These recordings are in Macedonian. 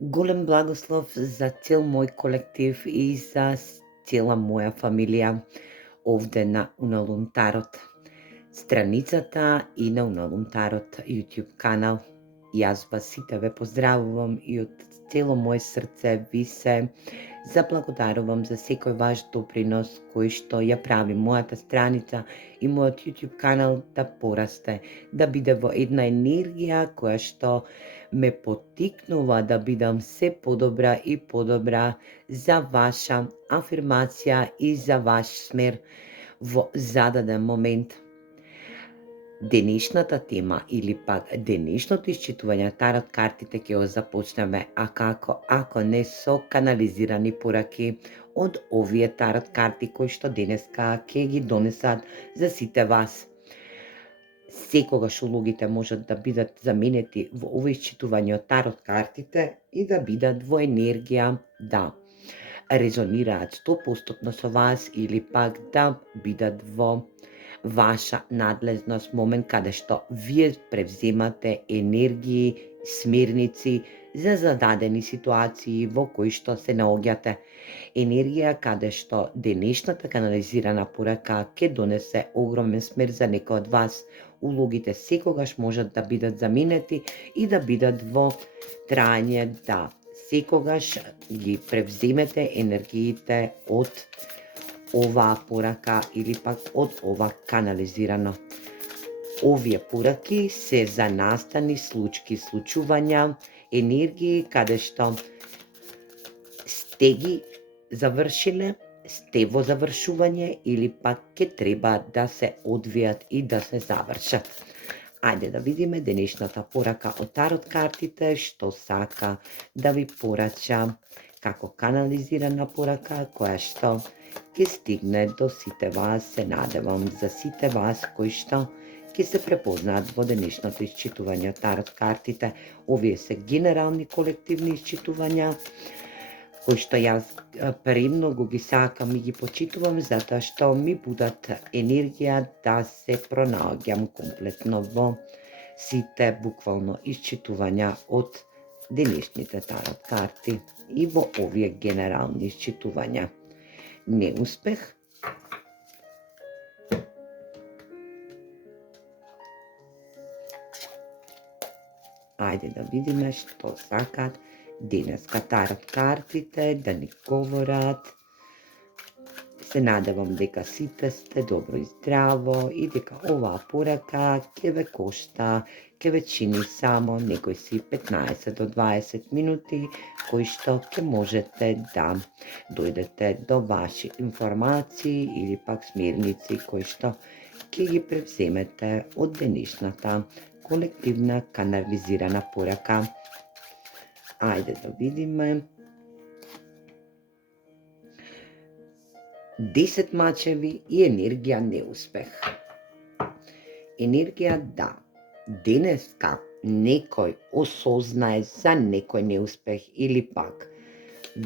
Голем благослов за цел мој колектив и за цела моја фамилија овде на Уналунтарот. Страницата и на Уналунтарот YouTube канал. Јас вас сите ве поздравувам и од цело моје срце ви се заблагодарувам за секој ваш допринос кој што ја прави мојата страница и мојот YouTube канал да порасте, да биде во една енергија која што ме поттикнува да бидам се подобра и подобра за ваша афирмација и за ваш смер во зададен момент. Денешната тема или пак денешното исчитување на тарот картите ќе го започнеме, а како ако не со канализирани пораки од овие тарот карти кои што денеска ќе ги донесат за сите вас. Секогаш улогите можат да бидат заменети во ова исчитување од тарот картите и да бидат во енергија да резонираат 100% со вас или пак да бидат во ваша надлежност, момент каде што вие превземате енергии, смерници за зададени ситуации во кои што се наоѓате. Енергија каде што денешната канализирана порака ќе донесе огромен смер за некој од вас. Улогите секогаш можат да бидат заменети и да бидат во трајање да секогаш ги превземете енергиите од оваа порака или пак од ова канализирано. Овие пораки се за настани случки, случувања, енергии каде што сте ги завршиле, сте во завршување или пак ќе треба да се одвијат и да се завршат. Ајде да видиме денешната порака од тарот картите, што сака да ви порача како канализирана порака која што ќе стигне до сите вас, се надевам за сите вас кои што ќе се препознаат во денешното исчитување од тарот картите. Овие се генерални колективни исчитувања кои што јас премногу ги сакам и ги почитувам затоа што ми будат енергија да се пронаоѓам комплетно во сите буквално исчитувања од денешните тарот карти и во овие генерални исчитувања. Неуспех, ајде да видиме што сакаат денеска тарот картите да ни говорат. Се надевам дека сите сте добро и здраво и дека оваа порака ќе ве кошта, ќе ве чини само некои си 15 до 20 минути кои што ќе можете да дојдете до ваши информации или пак смерници кои што ќе ги превземете од денешната колективна канализирана порака. Ајде да видиме. 10 мачеви и енергија неуспех. Енергија да. Денеска некој осознае за некој неуспех или пак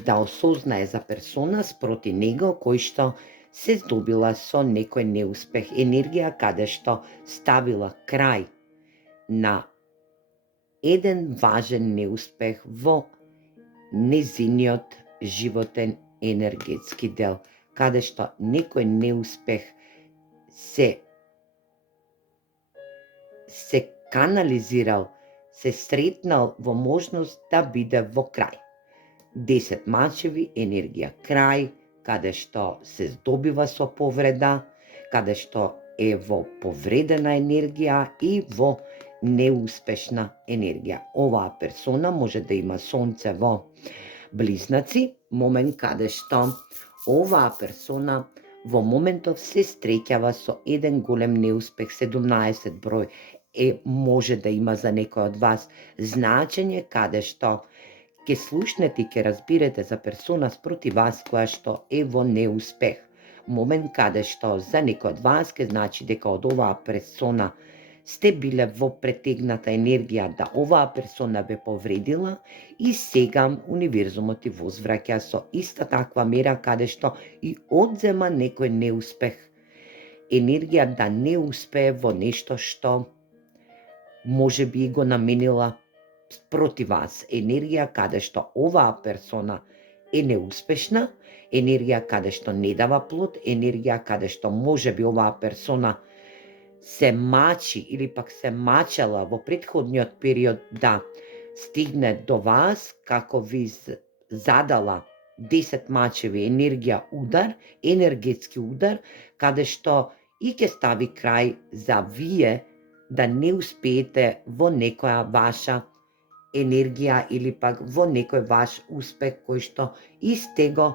да осознае за персона спроти него кој што се здобила со некој неуспех. Енергија каде што ставила крај на еден важен неуспех во незиниот животен енергетски дел, каде што некој неуспех се канализирал, се сретнал во можност да биде во крај. 10 мачеви, енергија крај, каде што се здобива со повреда, каде што е во повредена енергија и во неуспешна енергија. Оваа персона може да има сонце во Близнаци, момент каде што оваа персона во моментов се среќава со еден голем неуспех, 17 број може да има за некој од вас значење каде што ќе слушнете и ќе разбирате за персона спроти вас која што е во неуспех. Момент каде што за некој од вас ќе значи дека од оваа персона сте биле во претегната енергија да оваа персона ве повредила и сега универзумот ти возвраќа со иста таква мера каде што и одзема некој неуспех. Енергија да не успее во нешто што може би го наменила спроти вас, енергија каде што оваа персона е неуспешна, енергија каде што не дава плод, енергија каде што можеби оваа персона се мачи или пак се мачела во претходниот период да стигне до вас, како ви задала 10 мачеви енергија удар, енергетски удар, каде што и ќе стави крај за вие да не успеете во некоја ваша енергија или пак во некој ваш успех кој што и сте го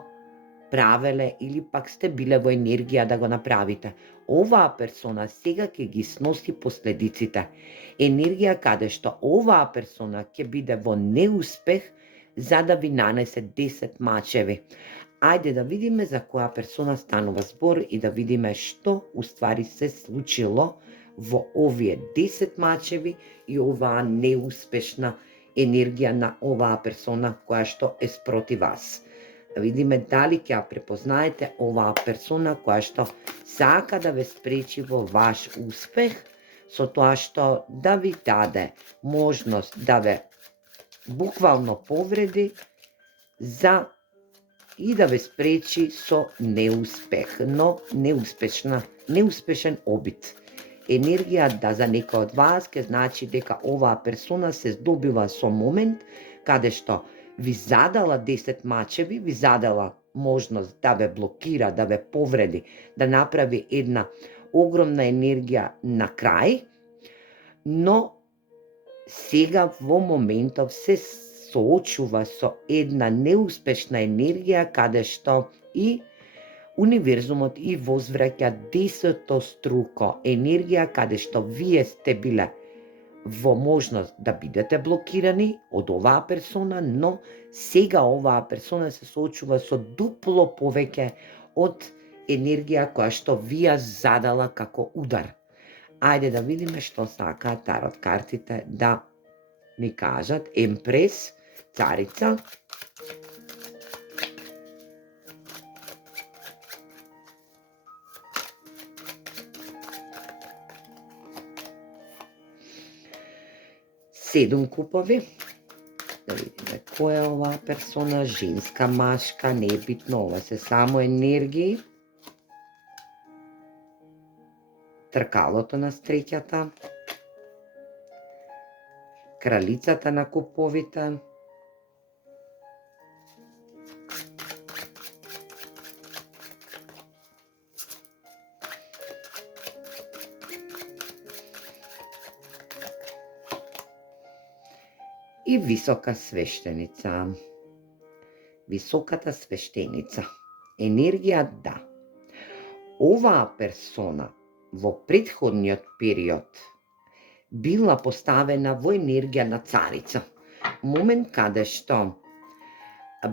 правеле или пак сте биле во енергија да го направите. Оваа персона сега ќе ги сноси последиците. Енергија каде што оваа персона ќе биде во неуспех за да ви нанесе 10 мачеви. Ајде да видиме за која персона станува збор и да видиме што уствари се случило во овие 10 мачеви и оваа неуспешна енергија на оваа персона која што е спроти вас. Да видиме дали ќе ја препознаете оваа персона која што сака да ве спречи во ваш успех со тоа што да ви даде можност да ве буквално повреди за и да ве спречи со неуспех, но неуспешен обид. Енергија да за некој од вас ќе значи дека оваа персона се здобива со момент каде што ви задала 10 мачеви, ви задала можност да ве блокира, да ве повреди, да направи една огромна енергија на крај, но сега во моментов се соочува со една неуспешна енергија каде што и универзумот и возвраќа 10 струко енергија каде што вие сте биле во можност да бидете блокирани од оваа персона, но сега оваа персона се соочува со дупло повеќе од енергија која што ви ја задала како удар. Ајде да видиме што сакаат тарот картите да ни кажат. Емпрес, царица, седум купови. Да видиме која е оваа персона, женска, машка, не е битно, ова се само енергии. Тркалото на среќата, кралицата на куповите, и висока свештеница. Високата свештеница. Енергија да. Оваа персона во претходниот период била поставена во енергија на царица. Момент каде што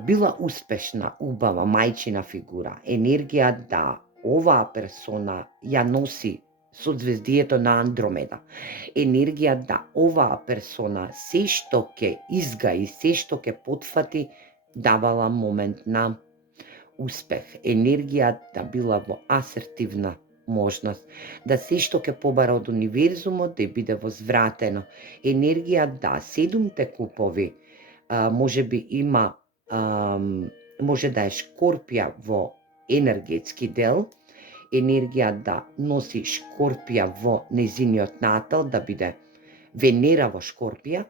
била успешна, убава, мајчина фигура. Енергија да оваа персона ја носи созвездието на Андромеда. Енергија да оваа персона се што ќе изгаи, се што ќе потфати, давала момент на успех. Енергија да била во асертивна можност, да се што ќе побара од универзумот да биде возвратено. Енергија да седумте купови може би има, може да е Шкорпија во енергетски дел, енергија да носи Шкорпија во незиниот натал, да биде Венера во Шкорпија,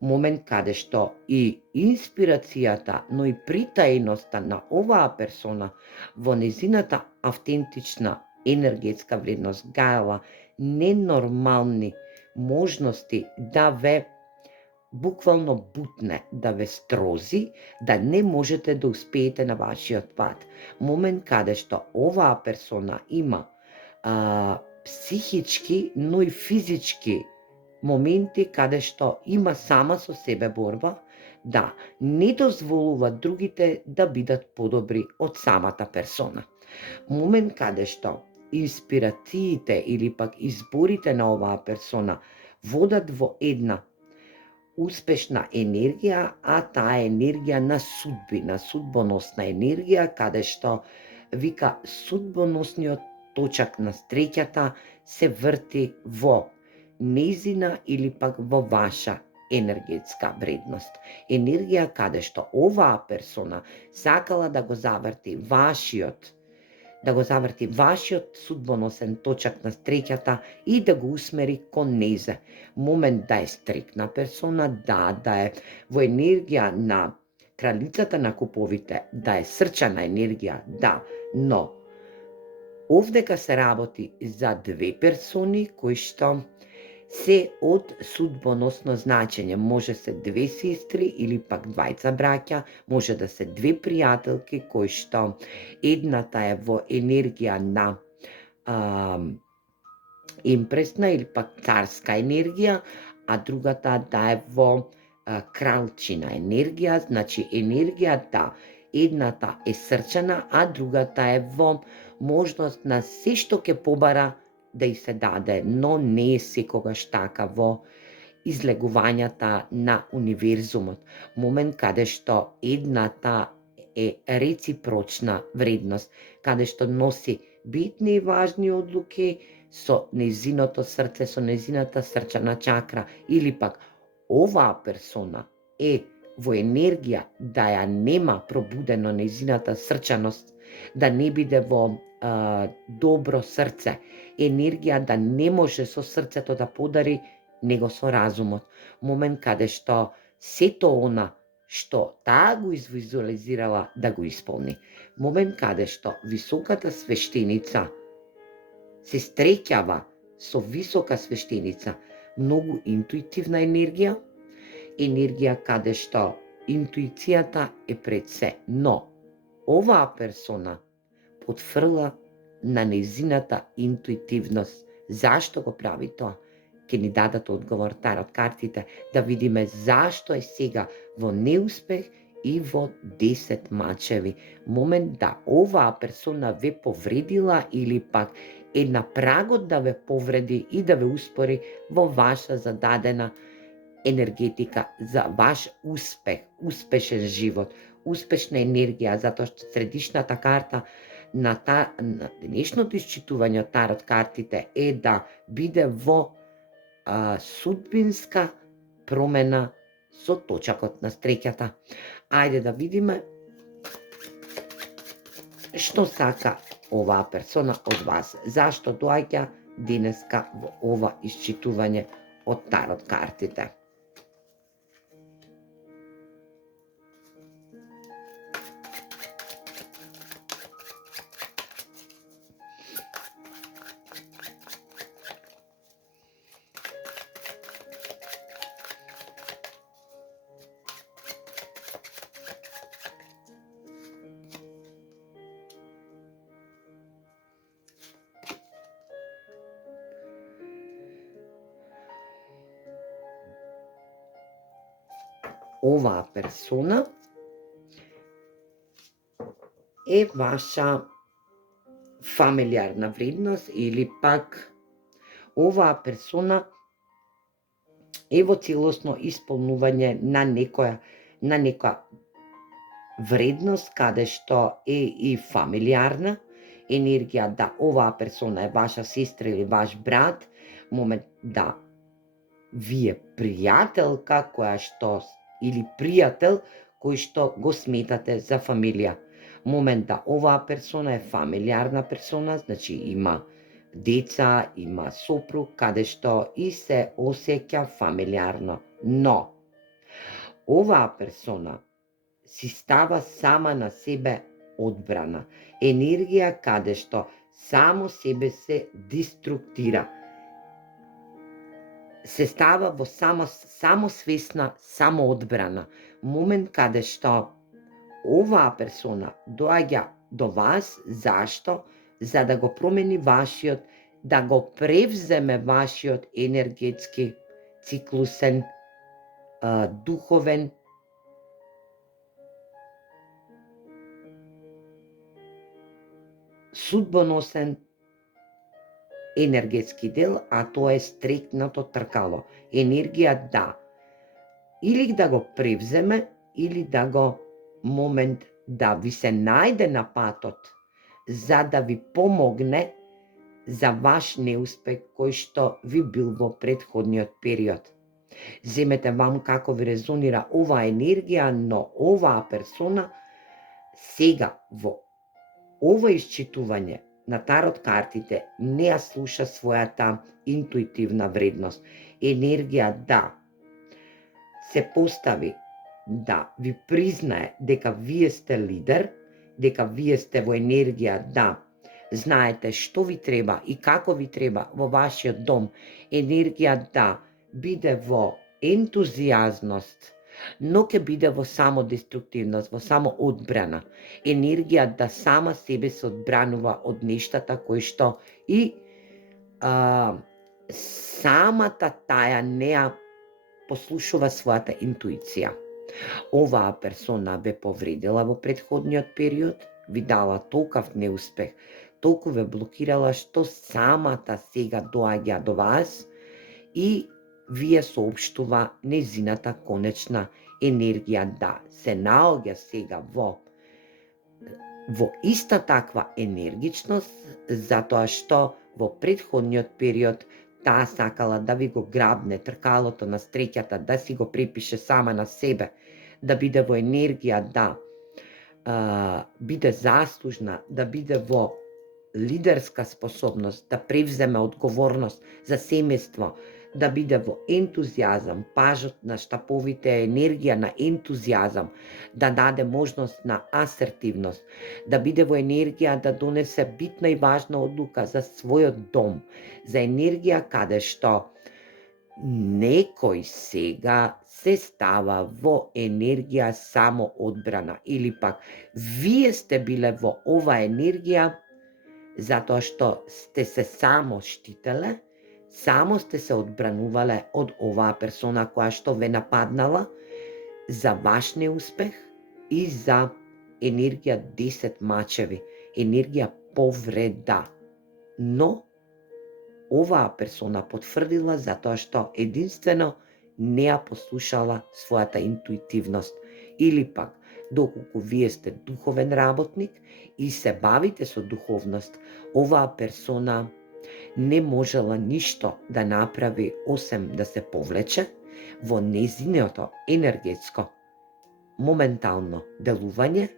момент каде што и инспирацијата, но и притаеноста на оваа персона во незината автентична енергетска вредност гајала ненормални можности да ве буквално бутне, да ве стрози, да не можете да успеете на вашиот пат. Момент каде што оваа персона има психички, но и физички моменти каде што има сама со себе борба, да не дозволува другите да бидат подобри од самата персона. Момент каде што инспирациите или пак изборите на оваа персона водат во една успешна енергија, а таа енергија на судбина, судбоносна енергија, каде што вика судбоносниот точак на среќата се врти во незина или пак во ваша енергетска вредност. Енергија каде што оваа персона сакала да го заврти вашиот судбоносен точак на среќата и да го усмери кон незе. Момент да е стрикна персона, да е во енергија на кралицата на куповите, да е срчана енергија, да, но овдека се работи за две персони кои што се од судбоносно значење. Може се две сестри или пак двајца браќа, може да се две пријателки кои што едната е во енергија на импресна или пак царска енергија, а другата да е во кралчина енергија, значи енергија да едната е срчана, а другата е во можност на се што ќе побара да и се даде, но не е секогаш така во излегувањата на универзумот. Момент каде што едната е реципрочна вредност, каде што носи битни и важни одлуки со нејзиното срце, со нејзината срчана чакра, или пак оваа персона е во енергија да ја нема пробудено нејзината срчаност, да не биде во добро срце, енергија да не може со срцето да подари, него со разумот. Момент каде што сето она што таа го извизуализирала да го исполни. Момент каде што високата свештеница се среќава со висока свештеница, многу интуитивна енергија каде што интуицијата е пред се, но оваа персона потврла на нејзината интуитивност. Зашто го прави тоа? Ке ни дадат одговор тарот картите, да видиме зашто е сега во неуспех и во 10 мачеви. Момент да оваа персона ве повредила или пак е на прагот да ве повреди и да ве успори во ваша зададена енергетика за ваш успех, успешен живот, успешна енергија, затоа што средишната карта на денешното исчитување од тарот картите е да биде во судбинска промена со точакот на среќата. Ајде да видиме што сака оваа персона од вас. Зашто доаѓа денеска во ова исчитување од тарот картите. Оваа персона е ваша фамилиарна вредност или пак оваа персона е во целосно исполнување на некоја вредност каде што е и фамилиарна енергија, да оваа персона е ваша сестра или ваш брат, момент да вие пријателка која што или пријател кој што го сметате за фамилија. Момент да оваа персона е фамилиарна персона, значи има деца, има сопруг, каде што и се осеќа фамилиарно. Но оваа персона си става сама на себе одбрана. Енергија каде што само себе се деструктира. Се става во самосвесна самоодбрана. Момент каде што оваа персона доаѓа до вас, зашто? За да го промени вашиот, да го превземе вашиот енергетски, циклусен, духовен, судбоносен енергетски дел, а тоа е стрекнато тркало. Енергија да или да го превземе, или да го момент да ви се најде на патот, за да ви помогне за ваш неуспех кој што ви бил во претходниот период. Земете вам како ви резонира оваа енергија, но оваа персона сега во ова исчитување на тарот картите не ја слуша својата интуитивна вредност. Енергија да се постави, да ви признае дека вие сте лидер, дека вие сте во енергија да знаете што ви треба и како ви треба во вашиот дом. Енергија да биде во ентузијазност, но ќе биде во самодеструктивност, во самоодбрана. Енергија да сама себе се одбранува од нештата кои што и самата таја не ја послушува својата интуиција. Оваа персона ве повредила во претходниот период, ви дала толкав неуспех, толку ве блокирала што самата сега доаѓа до вас и вие соопштува незината конечна енергија да се наоѓа сега во иста таква енергичност, затоа што во претходниот период таа сакала да ви го грабне тркалото на среќата, да си го припише сама на себе, да биде во енергија, да биде заслужна, да биде во лидерска способност, да превземе одговорност за семејство, да биде во ентузијазам, пажот на штаповите енергија на ентузијазам, да даде можност на асертивност, да биде во енергија да донесе битна и важна одлука за својот дом, за енергија каде што некој сега се става во енергија само одбрана или пак вие сте биле во ова енергија затоа што сте се само штителе, само сте се одбранувале од оваа персона која што ве нападнала за ваш неуспех и за енергија 10 мачеви, енергија повреда. Но оваа персона потврдила затоа што единствено не ја послушала својата интуитивност или пак доколку вие сте духовен работник и се бавите со духовност, оваа персона не можела ништо да направи осем да се повлече во незиното енергетско моментално делување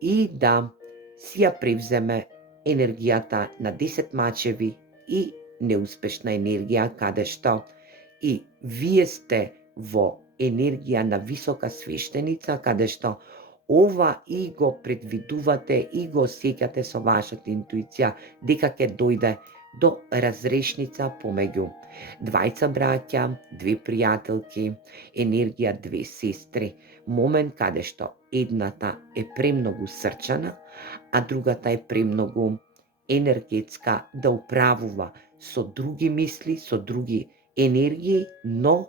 и да си ја превземе енергијата на 10 мачеви и неуспешна енергија каде што и вие сте во енергија на висока свештеница каде што ова и го предвидувате и го осеќате со вашата интуиција дека ќе дојде до разрешница помеѓу двајца браќа, две пријателки, енергија две сестри, момент каде што едната е премногу срчана, а другата е премногу енергетска да управува со други мисли, со други енергии, но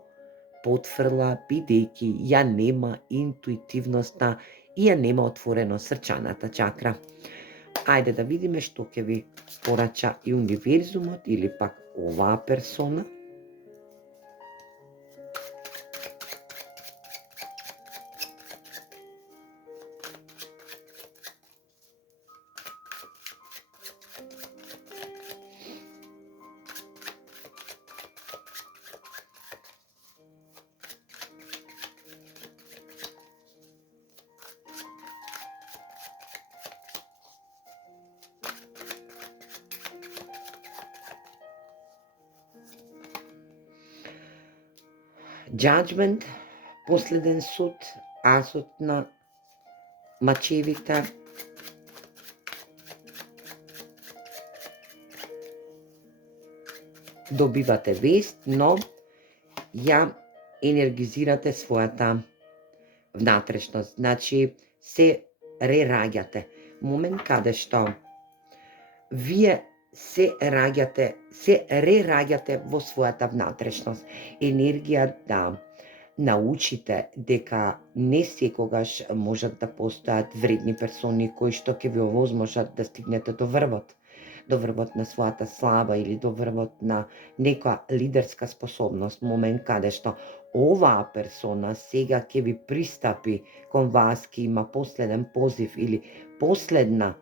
потфрла бидејќи ја нема интуитивноста и ја нема отворено срчаната чакра. Ајде да видиме што ќе ви порача и универзумот или пак оваа персона. Judgment, последен суд, асот на мачевите, добивате вест, но ја енергизирате својата внатрешност, значи се рераѓате. Момент каде што вие се рераѓате во својата внатрешност. Енергија да научите дека не секогаш можат да постојат вредни персони кои што ќе ви овозможат да стигнете до врвот на својата слава или до врвот на некоја лидерска способност. Момент каде што оваа персона сега ќе ви пристапи кон вас, ќе има последен позив или последна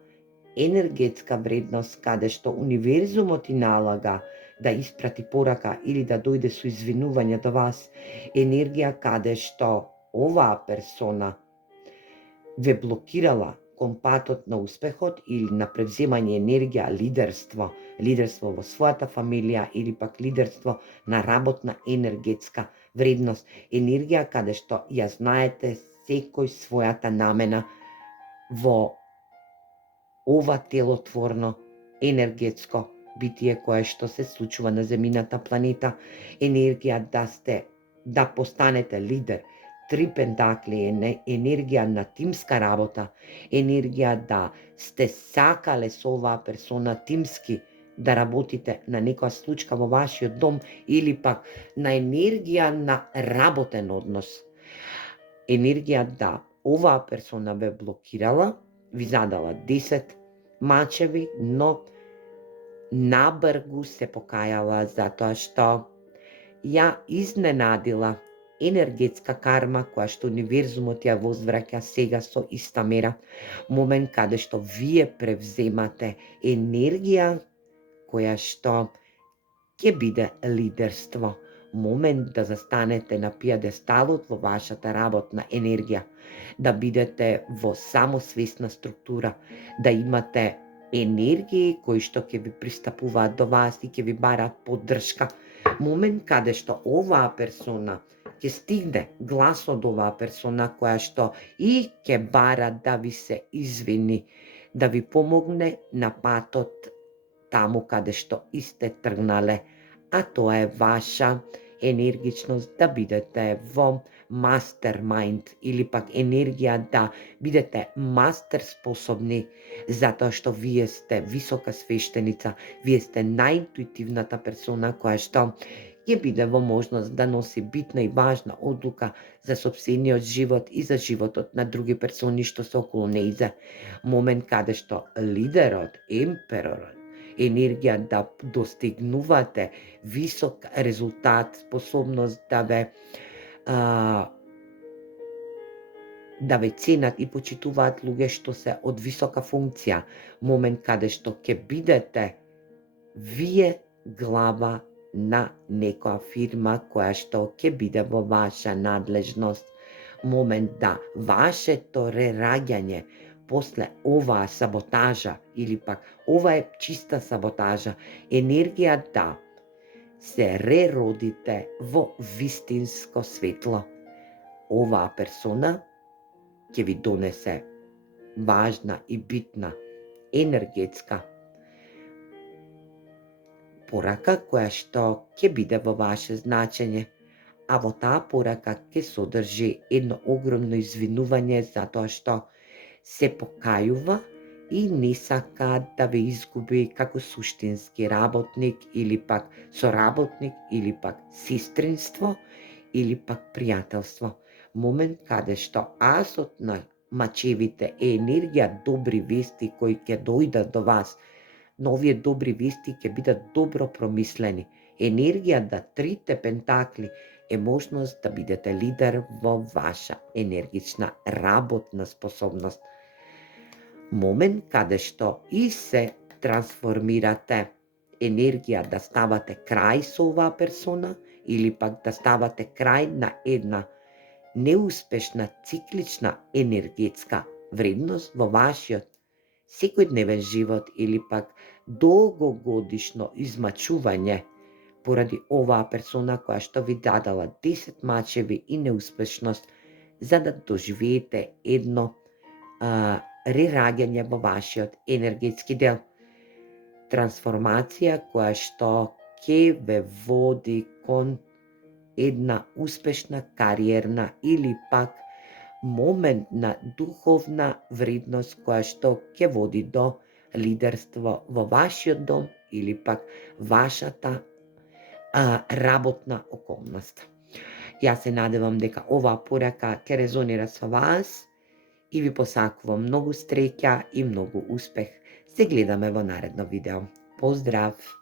енергетска вредност каде што универзумот и налага да испрати порака или да дојде со извинување до вас, енергија каде што оваа персона ве блокирала кон патот на успехот или на превземање енергија, лидерство во својата фамилија или пак лидерство на работна енергетска вредност, енергија каде што ја знаете секој својата намена во ова телотворно енергетско битие кое што се случува на земјината планета, енергија да постанете лидер, 3 пентакли, енергија на тимска работа, енергија да сте сакале со оваа персона тимски да работите на некоја случка во вашиот дом или пак на енергија на работен однос. Енергија да оваа персона ве блокирала, ви задала 10 мачеви, но набргу се покајала затоа што ја изненадила енергетска карма која што универзумот ја возвраќа сега со иста мера, момент каде што вие превземате енергија која што ќе биде лидерство, момент да застанете на пиедесталот во вашата работна енергија, да бидете во самосвесна структура, да имате енергии кои што ќе ви пристапуваат до вас и ќе ви бараат поддршка. Момент каде што оваа персона ќе стигне глас од оваа персона која што и ќе бара да ви се извини, да ви помогне на патот таму каде што и сте тргнале, а тоа е ваша енергичност да бидете во мастермајнд или пак енергија да бидете мастер способни, затоа што вие сте висока свештеница, вие сте најинтуитивната персона која што ќе биде во можност да носи битна и важна одлука за сопствениот живот и за животот на други персони што се околу нејзе. Момент каде што лидерот, емперорот, енергија да достигнувате висок резултат, способност да ве ценат и почитуваат луѓе што се од висока функција, момент каде што ќе бидете вие глава на некоја фирма која што ќе биде во ваша надлежност, момент да вашето рераѓање после оваа саботажа или пак ова е чиста саботажа, енергија да се реродите во вистинско светло. Оваа персона ќе ви донесе важна и битна енергетска порака која што ќе биде во ваше значење, а во таа порака ќе содржи едно огромно извинување затоа што се покајува и не сака да ве изгуби како суштински работник или пак соработник или пак сестринство или пак пријателство. Момент каде што асот на мачевите е енергија добри вести кои ќе дојдат до вас, но овие добри вести ќе бидат добро промислени. Енергија да 3 пентакли е можност да бидете лидер во ваша енергична работна способност. Момент каде што и се трансформирате, енергија да ставате крај со оваа персона или пак да ставате крај на една неуспешна циклична енергетска вредност во вашиот секојдневен живот или пак долгогодишно измачување поради оваа персона која што ви дадала 10 мачеви и неуспешност за да доживеете едно рераѓање во вашиот енергетски дел. Трансформација која што ќе ве води кон една успешна кариерна или пак момент на духовна вредност која што ќе води до лидерство во вашиот дом или пак вашата работна околност. Јас се надевам дека оваа порака ќе резонира со вас и ви посакувам многу среќа и многу успех. Се гледаме во наредно видео. Поздрав!